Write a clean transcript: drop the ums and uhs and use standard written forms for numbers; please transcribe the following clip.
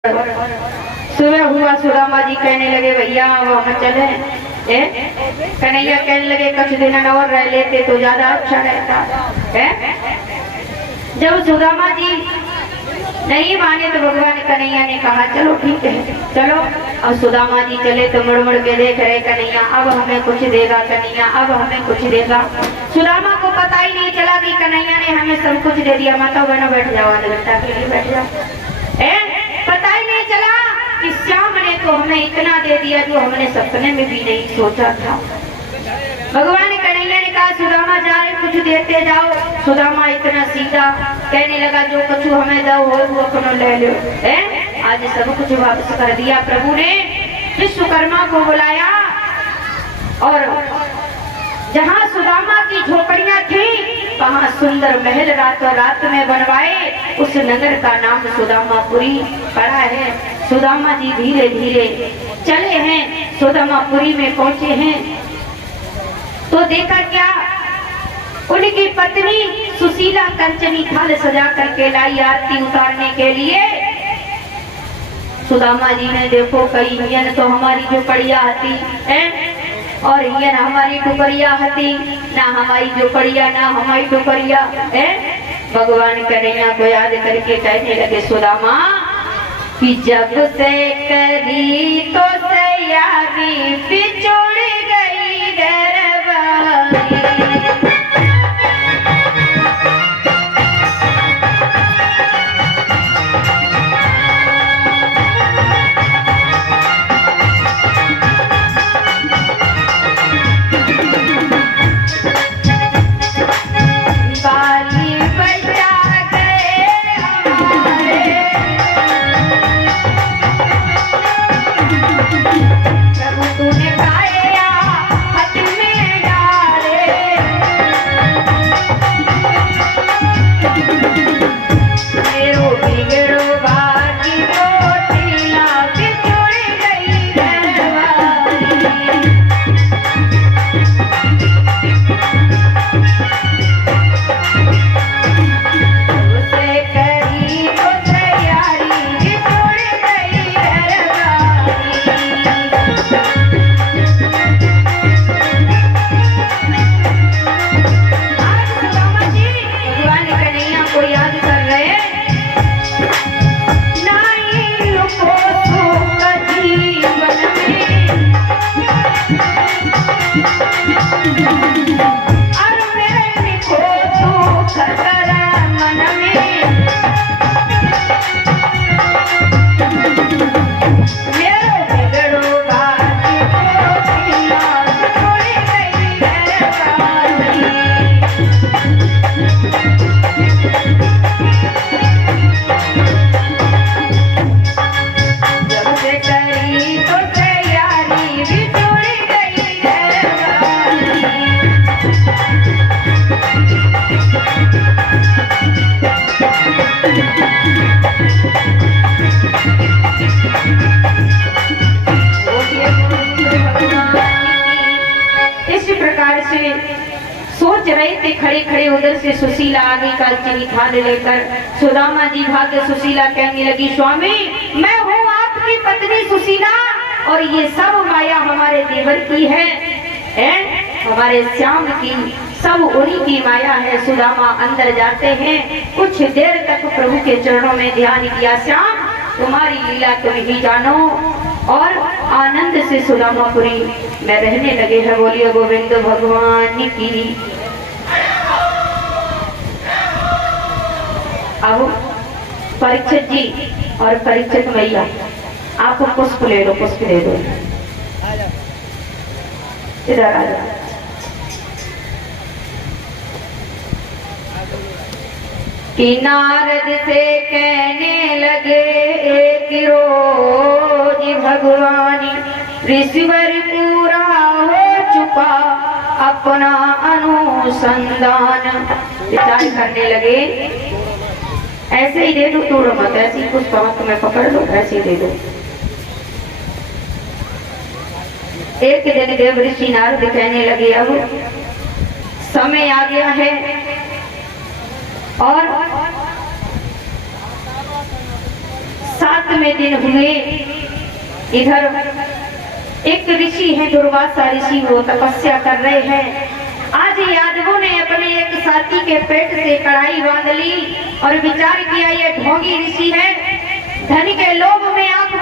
सुबह हुआ, सुदामा जी कहने लगे भैया अब हम चले। कन्हैया कहने लगे कुछ दिन और रह लेते तो ज्यादा अच्छा रहता है। जब सुदामा जी नहीं माने तो भगवान कन्हैया ने कहा चलो ठीक है चलो। और सुदामा जी चले तो मुड़ मुड़ के देख रहे कन्हैया अब हमें कुछ देगा, कन्हैया अब हमें कुछ देगा। सुदामा को पता ही नहीं चला कि कन्हैया ने हमें सब कुछ दे दिया। माता बहनों बैठ जाओ, आधे घंटा के लिए बैठ जाओ। पता ही नहीं चला कि श्याम ने तो हमें इतना दे दिया जो हमने सपने में भी नहीं सोचा था। भगवान कन्हैया ने कहा सुदामा जाए कुछ देते जाओ। सुदामा इतना सीधा कहने लगा जो कुछ हमें दो वो अपना ले लो। आज सब कुछ वापस कर दिया। प्रभु ने विश्वकर्मा को बुलाया और जहाँ सुदामा की झोपड़ियां थी वहाँ सुंदर महल रातों रात में बनवाए। उस नगर का नाम सुदामापुरी पड़ा है। सुदामा जी धीरे धीरे चले हैं, सुदामापुरी में पहुंचे हैं तो देखा क्या, उनकी पत्नी सुशीला कंचनी थाल सजा करके लाई आरती उतारने के लिए। सुदामा जी ने देखो कई यन तो हमारी झोपड़िया हती है और यन हमारी टुकड़िया हती, ना हमारी झोपड़िया ना हमारी टुकड़िया है। भगवान कन्हैया को याद करके कहने लगे सुदामा कि जब से करी तो तैयारी बिछुड़ गई घरवाली। सोच रहे थे खड़े खड़े उधर से सुशीला आगे कालचनी थाल लेकर। सुदामा जी भागे, सुशीला कहने लगी स्वामी मैं हूँ आपकी पत्नी सुशीला और ये सब माया हमारे देवर की है, हमारे श्याम की, सब उन्हीं की माया है। सुदामा अंदर जाते हैं, कुछ देर तक प्रभु के चरणों में ध्यान किया। श्याम तुम्हारी लीला तुम ही जानो। और आनंद से सुदामापुरी में रहने लगे हैं। बोलिए गोविंद भगवान की। अब परीक्षित जी और परीक्षित मैया आपको पुष्प ले लो, पुष्प दे दो। इधर आ जाओ। कि नारद से कहने लगे एक रोज भगवान ऋषिवर पूरा हो चुका अपना अनुसंधान। विचार करने लगे ऐसे ही दे दो, तोड़ो मत, ऐसे ही कुछ पवक में पकड़ लो, ऐसे ही दे दो। एक दिन देव ऋषि नारद कहने लगे अब समय आ गया है और 7वें दिन हुए, इधर एक ऋषि है दुर्वासा ऋषि, वो तपस्या कर रहे हैं। आज यादवों ने अपने एक साथी के पेट से कड़ाई बांध ली और विचार किया ये ढोंगी ऋषि है, धन के लोभ में आंख